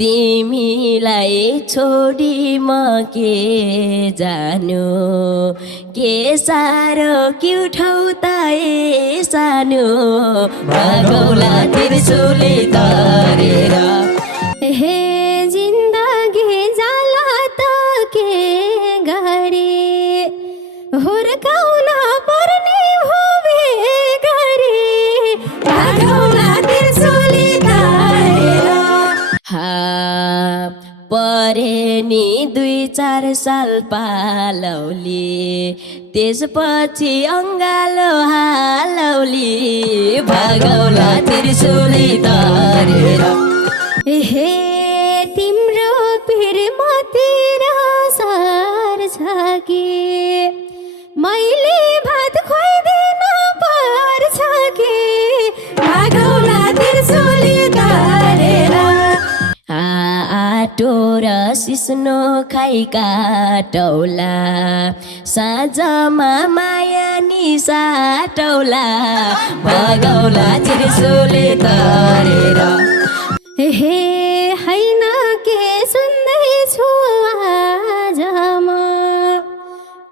तिमीलाई छोडी म के जानु के सारो के उठाउता सानो भागौला त्रिशूली तरेर हे जिन्दगी जाला त के गरे हुर्काउन पर्ने भोबे गरे भागौला त्रिशूली तरेर परे नि 2-4 साल पालौली त्यसपछि अङ्गालो हालौली भागौला त्रिशूली तरेर हे तिम्रो पिर मतिर सार छ कि मैले भात खुवाइदिन पर्छ कि भागौला त्रिशूली तरेर आटो र सिस्नो खाइ काटौला साँझमा माया नि साटौला भागौला त्रिशूली तरेर हे हैन के सुन्दैछु आज म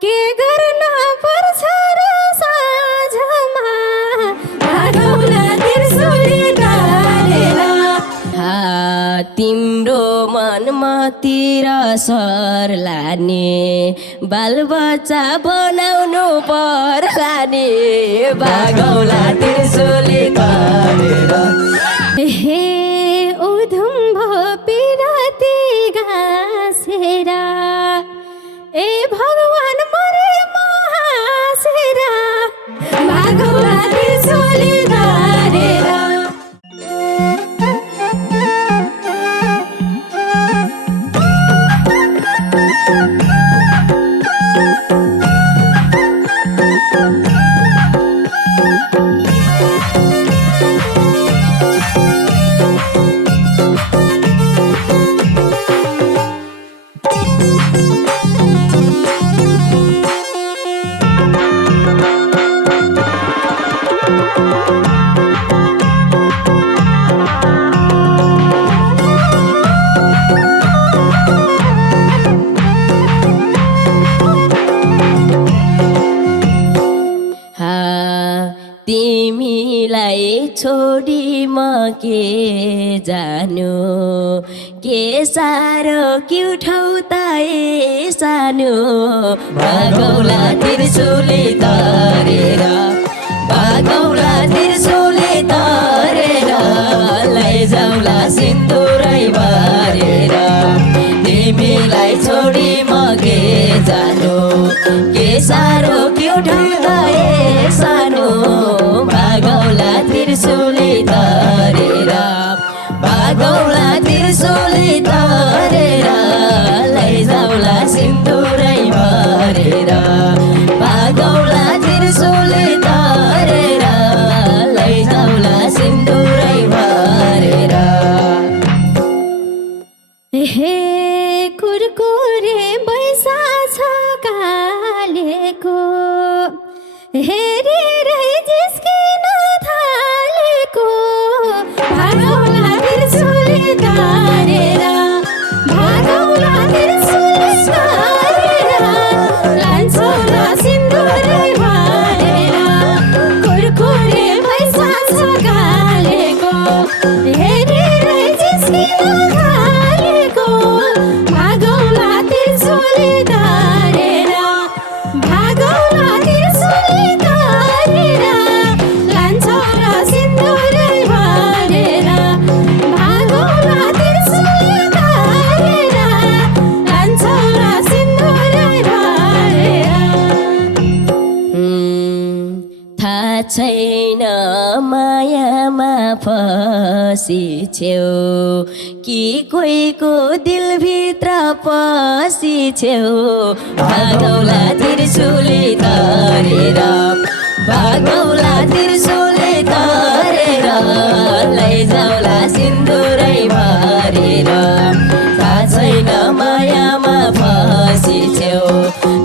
के गर्न पर्छ र साँझमा भागौला त्रिशूली तरेर तिम्रो मनमतिर सर्ला नि बालबच्चा बनाउनु पर्ला नि भागौला त्रिशूली तरेर हे उधुम्भ पिराती घाँसेर ए भगवान मरे महासेर भागौला त्रिशूली तरेर तिमीलाई छोडी म के जानु के सारो के उठाउता सानो भागौला त्रिशूली तरेर भागौला त्रिशूली तरेर लैजाउला सिन्दुरै भरेर तिमीलाई छोडी म के जानु के सारो के उठाउता सानो भागौला त्रिशूली तरेर भागौला त्रिशूली तरेर लैजाउला सिन्दुरै भरेर भागौला त्रिशूली तरेर लैजाउला सिन्दुरै भरेर हे कुरकुरे बैसा छ कालेको हेरेर जिस्किन थालेको भागौला त्रिशूली तरेर भागौला त्रिशूली तरेर लान्छौला सिन्दुरै भरेर कुरकुरे बैसा छ कालेको हेरेर जिस्किन थालेको भागौला त्रिशूली तरेर भागौला त्रिशूली तरेर लान्छौला सिन्दुरै भरेर भागौला त्रिशूली तरेर लान्छौला सिन्दुरै भरेर थाहा छैन मायामा फसिछेउ कि कोहीको दिलभित्र पसिछेउ भागौला त्रिशूली तरेर भागौला त्रिशूली तरेर लैजाउला सिन्दुरै भरेर थाहा छैन मायामा फसिछेउ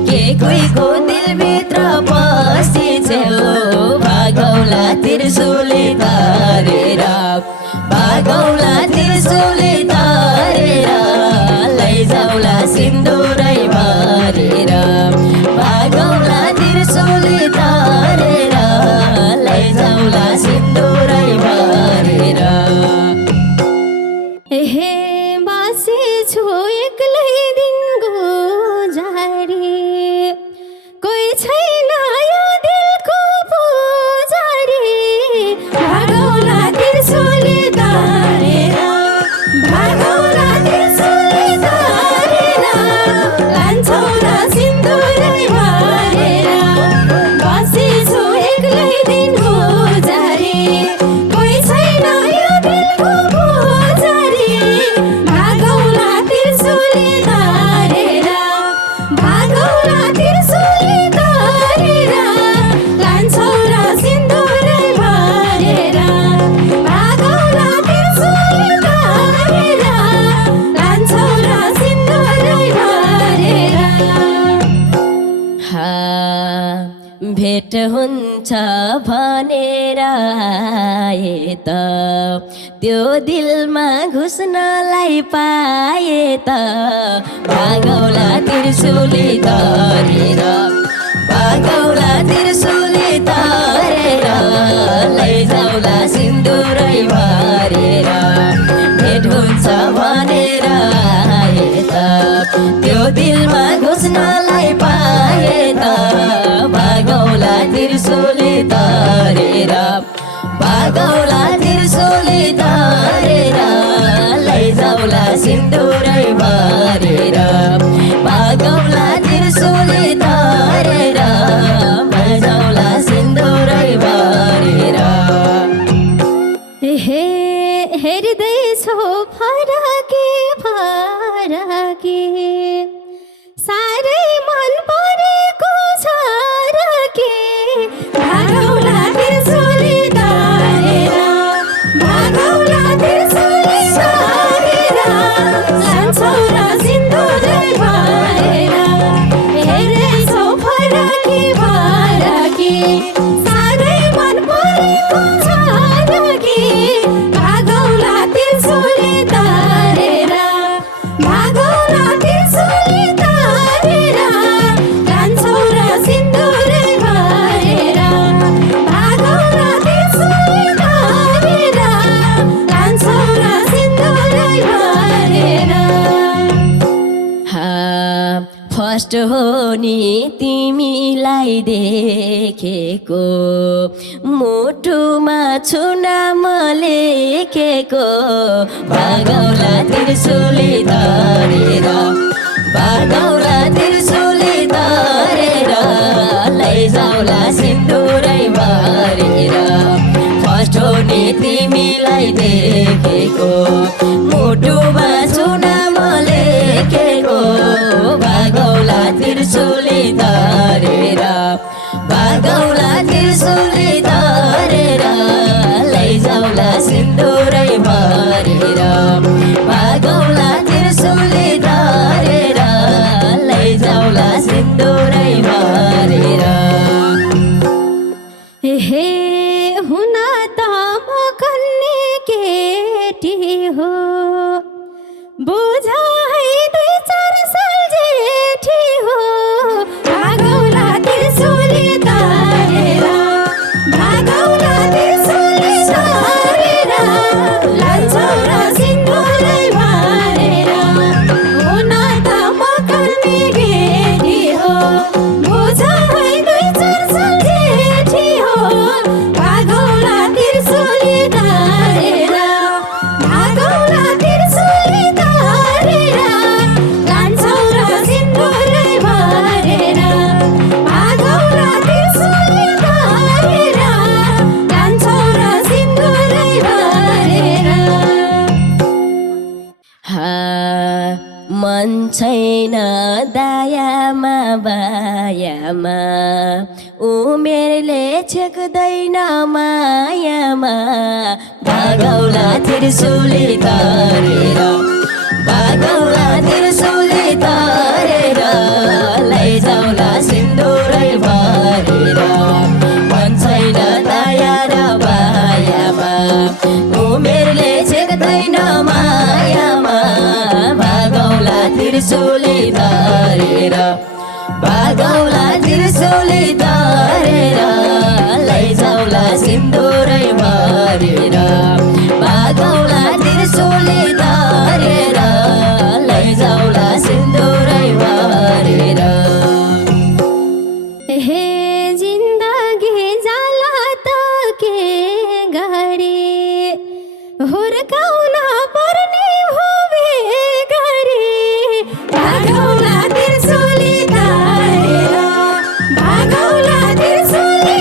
के कोहीको दिलभित्र पसिछेउ भागौला त्रिशूली तरेर भागौला त्रिशूली तरेर त त्यो दिलमा घुस्नलाई पाए त भागौला त्रिशुली तरेर भागौला त्रिशुली तरेर लैजाउला सिन्दुरै भरेर भेट हुन्छ भनेर आए त त्यो दिलमा घुस्नलाई पाए त भागौला त्रिशुली तरेर भागौला त्रिशुली तरेर लैजाउला सिन्दुरै भरेर भागौला त्रिशुली तरेर लैजाउला सिन्दुरै भरेर हे हेर्दैछौ फरके फरके साह्रै मन परेको छ र के भागौला त्रिशुली तरेर भागौला त्रिशुली तरेर जान्छौ र सिन्दुरै भरेर हेर्दैछौ फरके फरके साह्रै मन परेको छ र के भागौला त्रिशुली तरेर भागौला त्रिशुली तरेर जान्छौ र सिन्दुरै भरेर भागौला त्रिशुली तरेर जान्छौ र सिन्दुरै भरेर फर्स्ट हो नि तिमीलाई देखेको मुटुमा छुनाम लेखेको भागौला त्रिशुली तरेर भागौला त्रिशुली तरेर लैजाउला सिन्दुरै भरेर फर्स्ट हो नि तिमीलाई देखेको मुटुमा छुनाम लेखेको भागौला त्रिशुली तरेर भागौला त्रिशुली तरेर लैजाउला सिन्दुरै भरेर भागौला त्रिशुली तरेर लैजाउला सिन्दुरै भरेर हे हुन त म कन्ने केटी हो बुझ है 2-4 साल जेठी हो भागौला त्रिशुली तरेर भागौला त्रिशुली तरेर लान्छौ र सिन्दुरै भरेर हुन त म कन्ने केटी हो बुझ है 2-4 साल जेठी हो भागौला त्रिशुली तरेर भागौला त्रिशुली तरेर लान्छौ र सिन्दुरै भरेर भागौला त्रिशुली तरेर लान्छौ र सिन्दुरै भरेर मन छैन दायामा बायामा उमेरले छेक्दैन मायामा भागौला त्रिशुली तरेर भागौला त्रिशुली तरेर लैजाउला सिन्दुरै भरेर मन छैन दाया र बायामा उमेरले छेक्दैन मायामा भागौला त्रिशुली तरेर भागौला त्रिशुली तरेर लैजाउला सिन्दुरै भरेर भागौला त्रिशुली तरेर लैजाउला सिन्दुरै भरेर हे जिन्दगी जाला त के गरे हुर्काउन पर्ने होवे गरे भागौला त्रिशुली तरेर भागौला त्रिशुली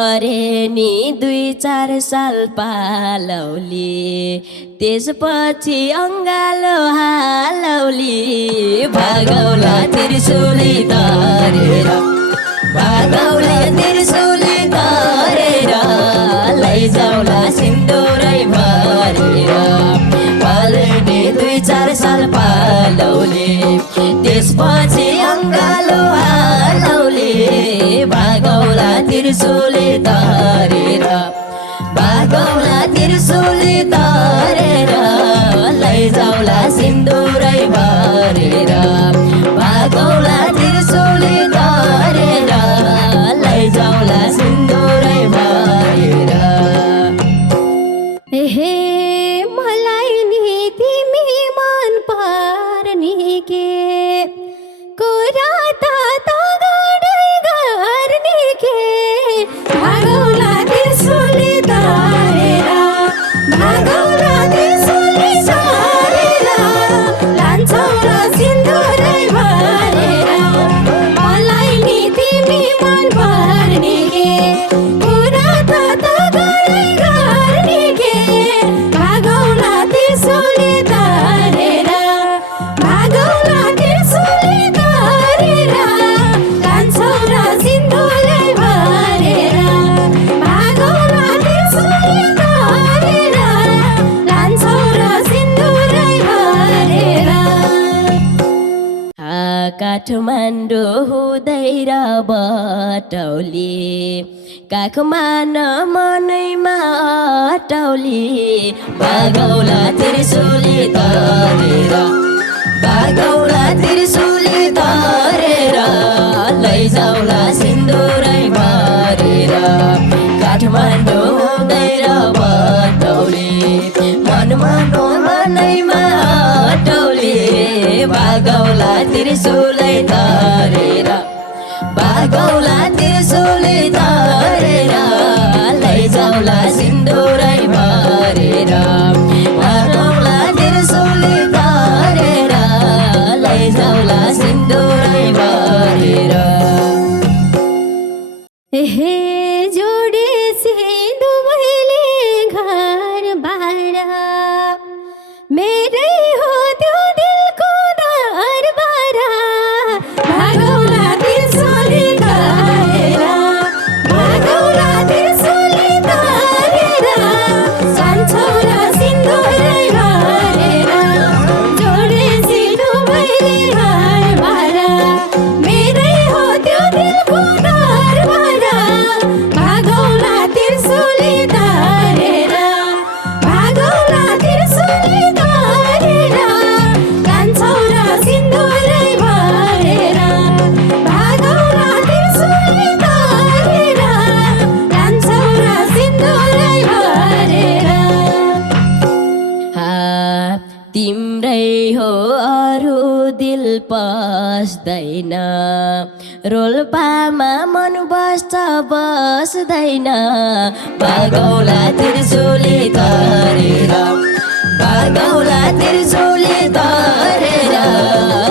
गरे नि 2-4 साल पालौली त्यसपछि अङ्गालो हालौली भागौला त्रिशुली तरेर भागौला त्रिशुली तरेर लैजाउला सिन्दुरै भरेर पाल्ने 2-4 साल पालौली त्यसपछि अङ्गालो हालौली भागौला त्रिशुली तरेर भागौला त्रिशुली तरेर लैजाउला सिन्दुरै भरेर भागौला त्रिशुली तरेर लैजाउला सिन्दुरै भरेर हे मलाई नि तिमी मन पर्ने के कुरा त गडै गर्ने के भागौला त्रिशुली तरेर भागौला त्रिशुली तरेर लान्छौ र सिन्दुरै भरेर मलाई नि तिमी मन पर्ने के कुरा त गडै गर्ने के भागौला त्रिशुली तरेर भागौला त्रिशुली तरेर लान्छौ र सिन्दुरै भरेर भागौला त्रिशुली तरेर लान्छौ र सिन्दुरै भरेर काठमाडौँ हुँदै र बटौली काखमा मनैमा अटौली भागौला त्रिशुली तरेर भागौला त्रिशुली तरेर लैजाउला सिन्दुरै भरेर काठमाडौँ हुँदै र बटौली मनमा मनैमा अटौली भागौला त्रिशुलै तरेर भागौला त्रिशुली तरेर लैजाउला सिन्दुरै भरेर भागौला त्रिशुली तरेर लैजाउला सिन्दुरै भरेर हे जोडेसी दुवैले घर बार मेरै हो त्यो दिलको दरबार भागौला त्रिशुली तरेर भागौला त्रिशुली तरेर जान्छौ र सिन्दुरै भरेर जोडेसी दुवैले घर बार मेरै हो त्यो दिलको दरबार भागौला त्रिशुली तरेर भागौला त्रिशुली तरेर लान्छौ र सिन्दुरै भरेर भागौला त्रिशुली तरेर लान्छौ र सिन्दुरै भरेर तिम्रै हो अरू दिल पस्दैन रोल्पामा मन बस्दैन भागौला त्रिशुली तरेर भागौला त्रिशुली तरेर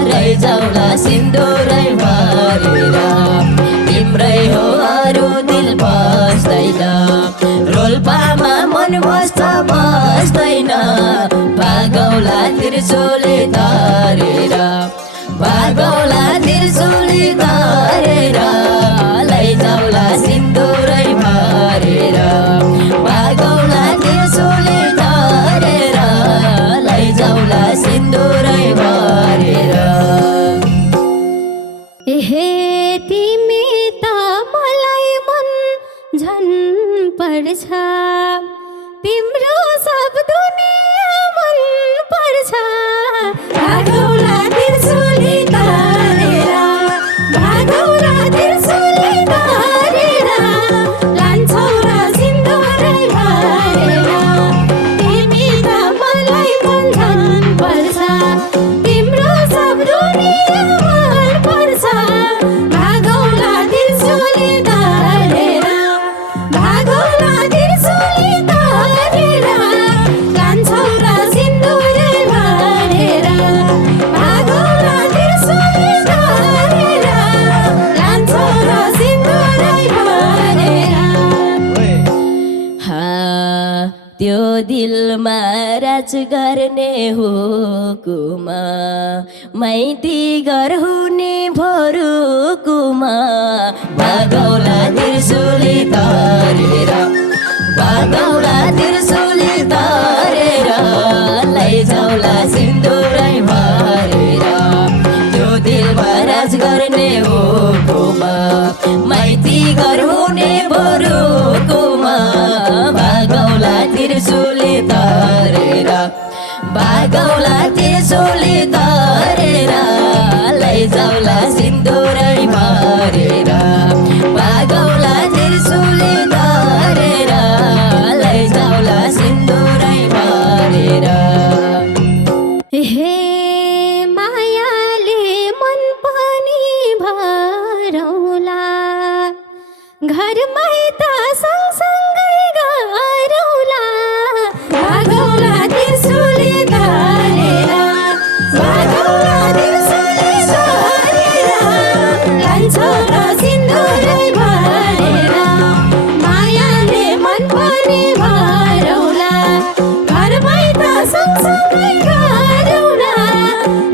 लैजाउला सिन्दुरै भरेर तिम्रै हो अरू दिल बस्दैन रोल्पामा मन बस्दैन भागौला त्रिशुली तरेर भागौला त्रिशुली तरेर लैजाउला सिन्दुरै भरेर भागौला त्रिशुली तरेर लैजाउला सिन्दुरै भरेर हे तिमी त मलाई मन झन् पर्छ तिम्रो सब दुनिया मन पर्छ भागौला त्रिशुली तरेर भागौला त्रिशुली तरेर लान्छौ र सिन्दुरै भरेर तिमी त मलाई मन झन् पर्छ तिम्रो सब दुनिया मन पर्छ भागौला त्रिशुली तरेर भागौला त्रिशुली तरेर लान्छौ र त्यो दिलमा राज गर्ने हुकुमा माइती घर हुने भरुकुमा भागौला त्रिशुली तारेर भागौला त्रिशुली तारेर लैजाउला सिन्दुरै भरेर त्यो दिलमा राज गर्ने हुकुमा माइती घर हुने भरुकुमा भागौला त्रिशुली तारेर भागौला त्रिशुली तारेर लैजाउला सिन्दुरै भरेर भागौला त्रिशुली तारेर लैजाउला सिन्दुरै भरेर हे मायाले मन पनि भरौला घरमै त सँगसँगै गरौला भागौला त्रिशुली तारेर भागौला त्रिशुली तारेर लान्छौ र सिन्दुरै भरेर मायाले मन पनि भरौला घरमै त सँगसँगै गरौला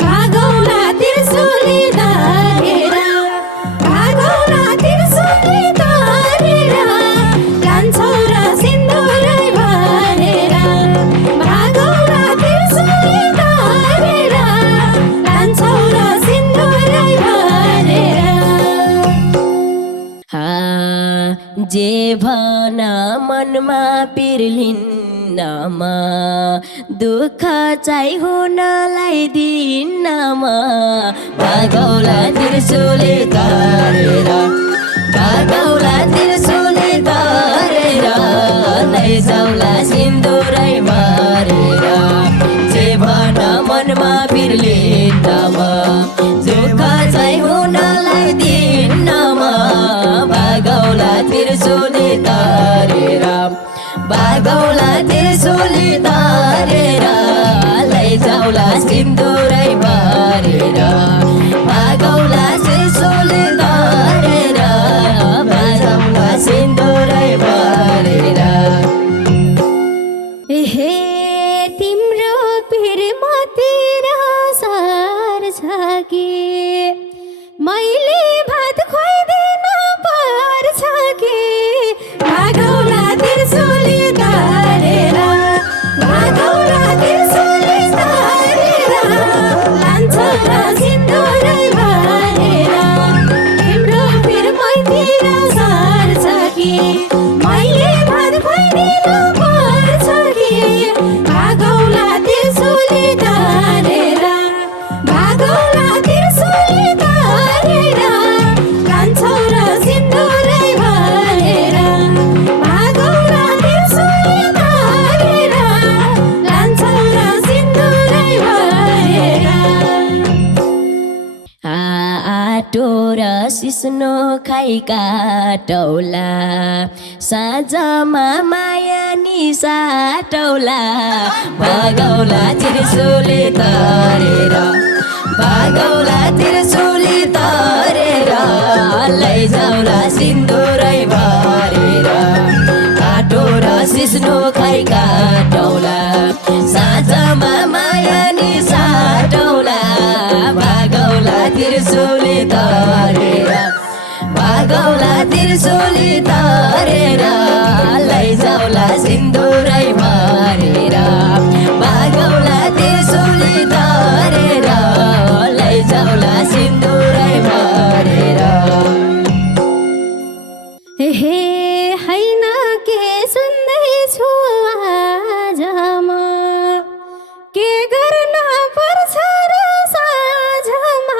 भागौला त्रिशुली तारेर भागौला त्रिशुली तारेर लान्छौ र सिन्दुरै भरेर भागौला त्रिशुली तारेर लान्छौ र सिन्दुरै भरेर जे भन मनमा पिर्लिन्नमा दुःख चाहिँ हुनलाई दिन्नमा भागौला त्रिशुली तारेर भागौला त्रिशुली तारेर लैजाउला सिन्दुरै भरेर जे भन मनमा पिर्लिन्नमा दुःख चाहिँ हुनलाई दिन्नमा भागौला त्रिशुली तारेर भागौला त्रिशुली तारेर लैजाउला सिन्दुरै भरेर भागौला त्रिशुली तारेर लैजाउला सिन्दुरै भरेर हे तिम्रो पिरमतिर सार छ कि मैले भात खुवाइदिन पर्छ कि भागौला त्रिशुली तारेर भागौला त्रिशुली तारेर लान्छौ र सिन्दुरै भरेर तिम्रो पिरमतिर सार छ कि मैले भात खुवाइदिन पर्छ कि भागौला त्रिशुली तारेर भागौला त्रिशुली तारेर लान्छौ र सिन्दुरै भरेर भागौला त्रिशुली तारेर लान्छौ र सिन्दुरै भरेर आटो र सिस्नो खाइ काटौला साँझमा माया निसाटौला भागौला त्रिशुली तारेर भागौला त्रिशुली तारेर लैजाउला सिन्दुरै भरेर आटो र सिस्नो खाइ काटौला साँझमा माया निसाटौला भागौला त्रिशुली तारेर भागौला त्रिशुली तारेर लैजाउला सिन्दुरै भरेर भागौला त्रिशुली तारेर लैजाउला सिन्दुरै भरेर हे हैन के सुन्दैछु आज म के गर्न पर्छ र साँझमा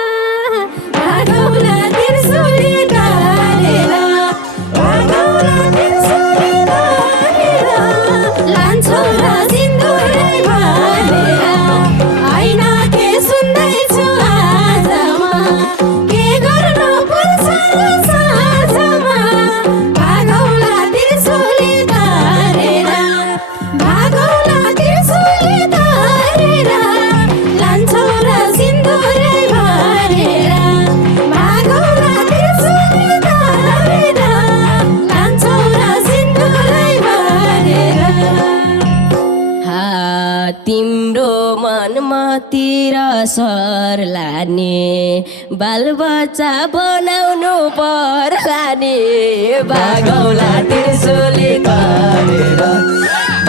भागौला त्रिशुली तारेर भागौला त्रिशुली मतिर सर्लाने बालबच्चा बनाउनु पर्लाने भागौला त्रिशुली तरेर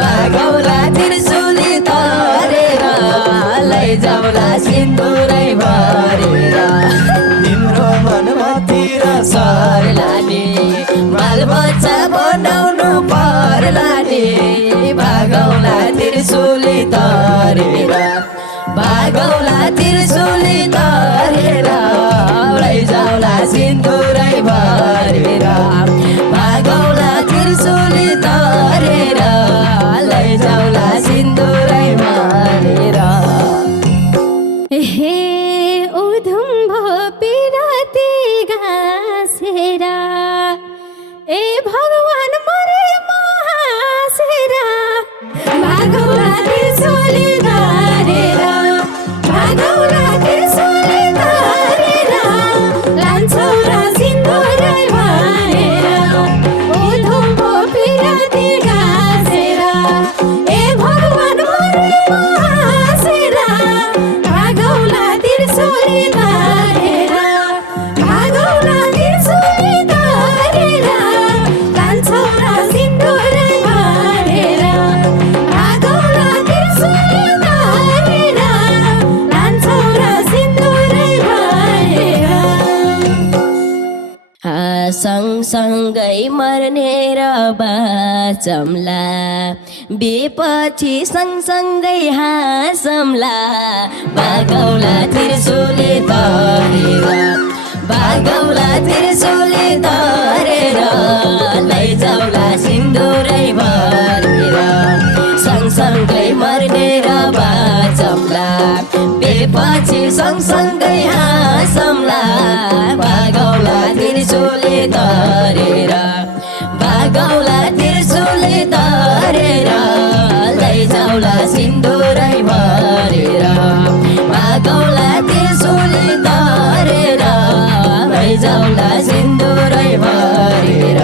भागौला त्रिशुली तरेर लैजाउला सिन्दुरै भरेर तिम्रो मनमातिर सर्लाने बालबच्चा बनाउनु पर्लाने भागौला त्रिशुली तरेर भागौला त्रिशुली तरेर लैजाउला सिन्दुरै भरेर भागौला त्रिशुली तरेर लैजाउला सिन्दुरै भरेर हे उधुम्भ पिराती घाँसेरा ए भगवान मरे महासेरा भागौला त्रिशुली तरेर भागौला त्रिशुली तरेर लान्छौ र सिन्दुरै भरेर उधुम्भ पिराती घाँसेरा ए भगवान मरे महासेरा भागौला त्रिशुली तरेर भागौला त्रिशुली तरेर लान्छौ र सिन्दुरै भरेर भागौला त्रिशुली तरेर लान्छौ र सिन्दुरै भरेर सँगसँगै मर्ने र बाँचौँला बेपछि सँगसँगै हाँसौँला भागौला त्रिशुली तरेर भागौला त्रिशुली तरेर लैजाउला सिन्दुरै भरेर सँगसँगै मर्ने र बाँचौँला बेपछि सँगसँगै हाँसौँला भागौला त्रिशुली तरेर भागौला त्रिशुली तरेर लैजाउला सिन्दुरै भरेर भागौला त्रिशुली तरेर लैजाउला सिन्दुरै भरेर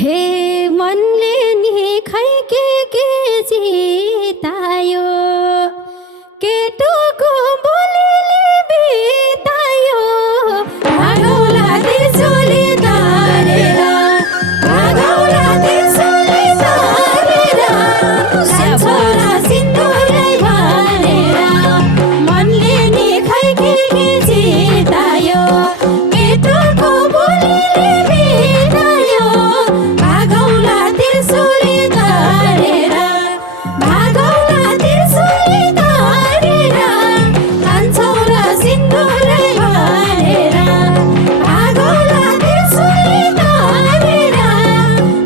हे मनले नि खै के जितायो केटोको बोलीले बितायो भागौला त्रिशुली तरेर भागौला त्रिशुली तरेर लान्छौ र सिन्दुरै भरेर मनले नि खै के जितायो केटोको बोलीले बितायो भागौला त्रिशुली तरेर भागौला त्रिशुली तरेर लान्छौ र सिन्दुरै भरेर भागौला त्रिशुली तरेर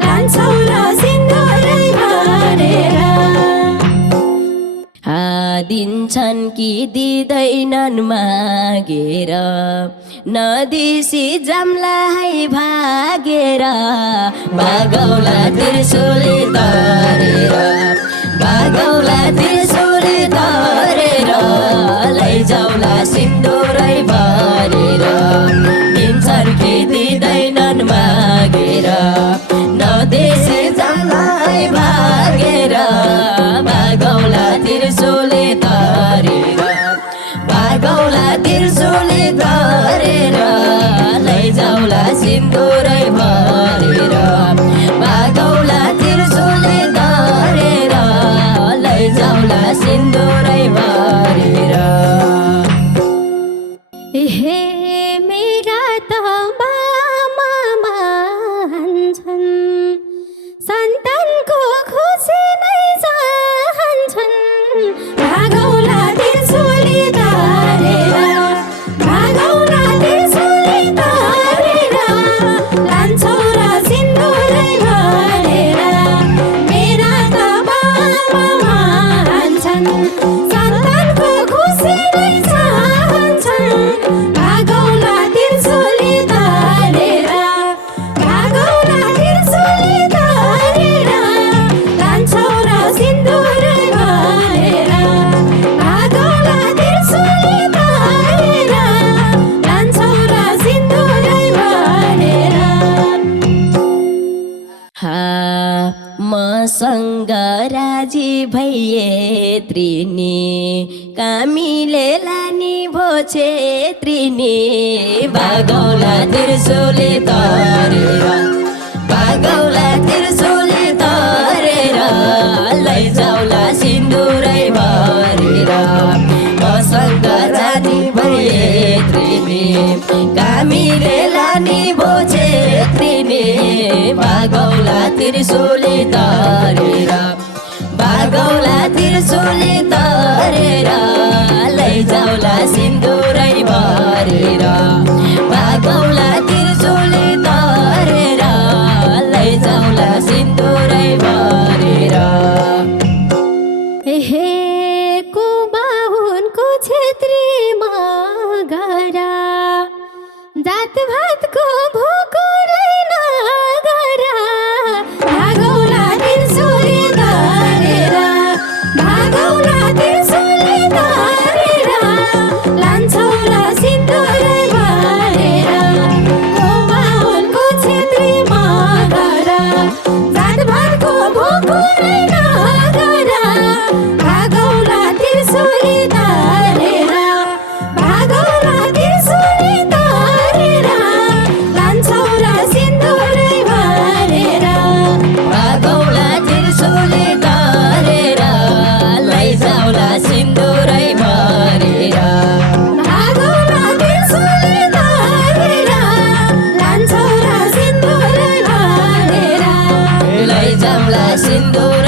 लान्छौ र सिन्दुरै भरेर दिन्छन् कि दिँदैनन् मागेर नदिसी जाम्ला है भागेर भागौला त्रिशुली तरेर भागौला त्रिशुली तरेर लैजाउला सिन्दुरै भरेर दिन्छन् कि दिँदैनन् मागेर नदिसी जाम्ला है भागेर भागौला त्रिशुली तरेर भागौला त्रिशुली तरेर लैजाउला सिन्दुरै भरेर भागौला त्रिशुली तरेर लैजाउला सिन्दुरै भरेर हे मेरा त बामा मान्छन् सन्तानको खुसी नै चाहन्छन् भागौला त्रिशुली तरेर भागौला त्रिशुली तरेर लान्छौ र सिन्दुरै भरेर मेरा त बामा मान्छन् सन्तानको खुसी नै चाहन्छन् भागौला त्रिशुली तरेर भागौला त्रिशुली तरेर लान्छौ र सिन्दुरै भरेर भागौला त्रिशुली तरेर लान्छौ र सिन्दुरै भरेर मसँग राजी भइए त्रिनी कामीले लानी भो छेत्रिनी भागौला त्रिशूली तरेर भागौला त्रिशूली तरेर लैजाउला सिन्दुरै भरेर मसँग राजी भइए त्रिनी कामीले लानी भो छेत्रिनी भागौला त्रिशूली तरेर भागौला त्रिशूली तरेर लैजाउला सिन्दुरै भरेर भागौला त्रिशूली तरेर लैजाउला सिन्दुरै भरेर हे कुबाहुनको छेत्रीमा गरा जात भातको भोको नगरा भागौला त्रिशूली तरेर भागौला त्रिशूली तरेर लान्छौला सिन्दुरै भरेर कुबाहुनको छेत्रीमा गरा जात भातको भोको नगरा भागौला त्रिशूली तरेर भागौला त्रिशूली तरेर लान्छौला सिन्दुरै भरेर भागौला त्रिशूली तरेर लैजाउला सिन्दुरै भरेर भागौला त्रिशूली तरेर लान्छौला सिन्दुरै भरेर लैजाउला सिन्दुरै